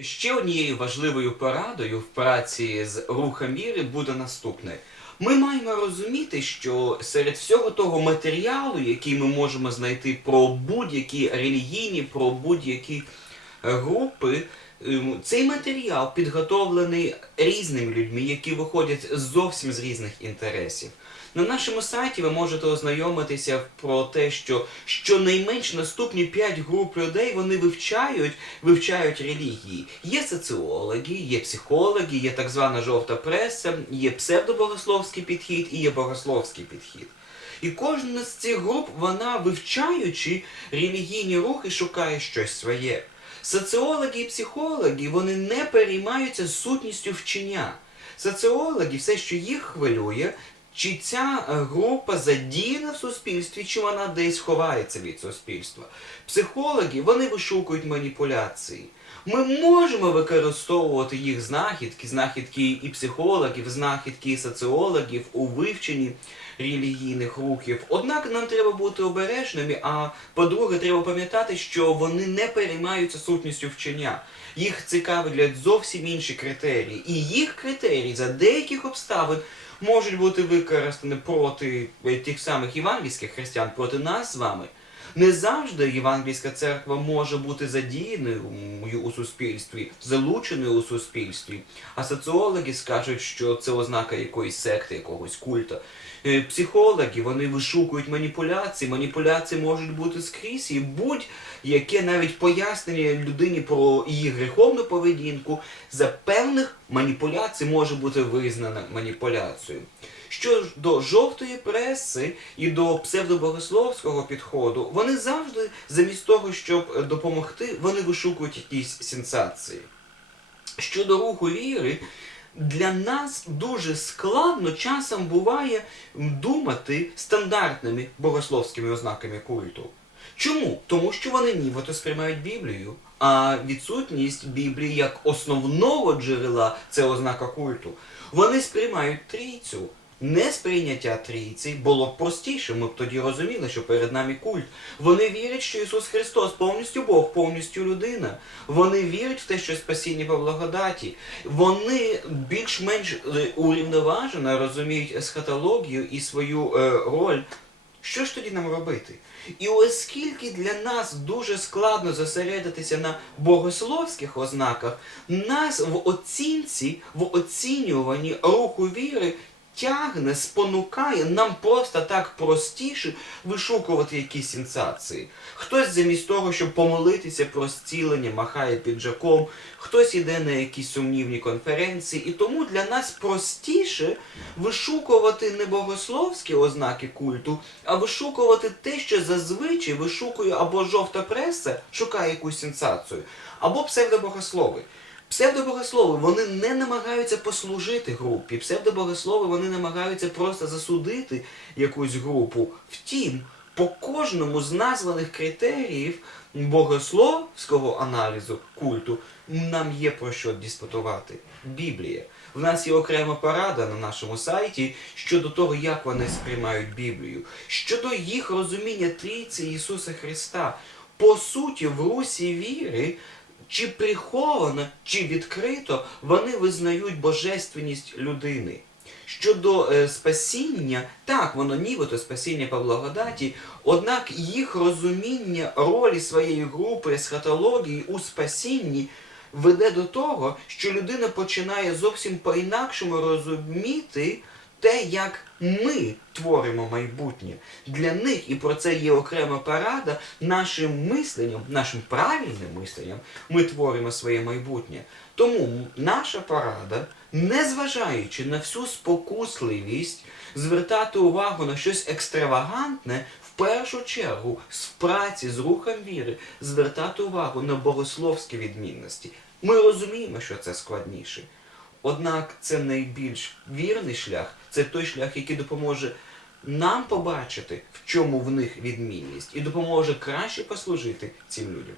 Ще однією важливою порадою в праці з рухом міри буде наступне. Ми маємо розуміти, що серед всього того матеріалу, який ми можемо знайти про будь-які релігійні, про будь-які е, групи, цей матеріал підготовлений різними людьми, які виходять зовсім з різних інтересів. На нашому сайті ви можете ознайомитися про те, що щонайменш наступні п'ять груп людей вони вивчають, вивчають релігії. Є соціологи, є психологи, є так звана жовта преса, є псевдобогословський підхід і є богословський підхід. І кожна з цих груп, вона вивчаючи релігійні рухи, шукає щось своє. Соціологи і психологи вони не переймаються сутністю вчення. Соціологи, все, що їх хвилює, чи ця е, група задіяна в суспільстві, чи вона десь ховається від суспільства. Психологи вони вишукують маніпуляції. Ми можемо використовувати їх знахідки, знахідки і психологів, знахідки і соціологів у вивченні релігійних рухів. Однак нам треба бути обережними, а по-друге, треба пам'ятати, що вони не переймаються сутністю вчення. Їх цікавлять зовсім інші критерії. І їх критерії за деяких обставин можуть бути використані проти тих самих євангельських християн, проти нас з вами. Не завжди євангельська церква може бути задіяною у суспільстві, залученою у суспільстві. А соціологи скажуть, що це ознака якоїсь секти, якогось культа. Е, Психологи вони вишукують маніпуляції. Маніпуляції можуть бути скрізь, і будь-яке навіть пояснення людині про її гріховну поведінку за певних маніпуляцій може бути визнана маніпуляцією. Що до жовтої преси і до псевдобогословського підходу, вони завжди, замість того, щоб допомогти, вони вишукують якісь сенсації. Щодо руху віри, для нас дуже складно часом буває думати стандартними богословськими ознаками культу. Чому? Тому що вони нібито сприймають Біблію, а відсутність Біблії як основного джерела це ознака культу. Вони сприймають трійцю. Не сприйняття трійці було б простіше, ми б тоді розуміли, що перед нами культ. Вони вірять, що Ісус Христос повністю Бог, повністю людина. Вони вірять в те, що спасіння по благодаті. Вони більш-менш е, урівноважено розуміють есхатологію і свою е, роль. Що ж тоді нам робити? І оскільки для нас дуже складно зосередитися на богословських ознаках, нас в оцінці, в оцінюванні руху віри тягне, спонукає нам просто так простіше вишукувати якісь сенсації. Хтось замість того, щоб помолитися про зцілення, махає піджаком, хтось іде на якісь сумнівні конференції, і тому для нас простіше вишукувати не богословські ознаки культу, а вишукувати те, що зазвичай вишукує або жовта преса, шукає якусь сенсацію, або псевдобогослови. Псевдобогослови вони не намагаються послужити групі. Псевдобогослови вони намагаються просто засудити якусь групу. Втім, по кожному з названих критеріїв богословського аналізу культу нам є про що диспутувати. Біблія. В нас є окрема порада на нашому сайті щодо того, як вони сприймають Біблію, щодо їх розуміння трійці Ісуса Христа. По суті, в русі віри чи приховано, чи відкрито вони визнають божественність людини. Щодо е, спасіння, так, воно нібито спасіння по благодаті, однак їх розуміння ролі своєї групи есхатології у спасінні веде до того, що людина починає зовсім по-інакшому розуміти те, як ми творимо майбутнє. Для них, і про це є окрема порада, нашим мисленням, нашим правильним мисленням, ми творимо своє майбутнє. Тому наша порада, незважаючи на всю спокусливість, звертати увагу на щось екстравагантне, в першу чергу з праці, з рухом віри, звертати увагу на богословські відмінності. Ми розуміємо, що це складніше. Однак це найбільш вірний шлях, це той шлях, який допоможе нам побачити, в чому в них відмінність, і допоможе краще послужити цим людям.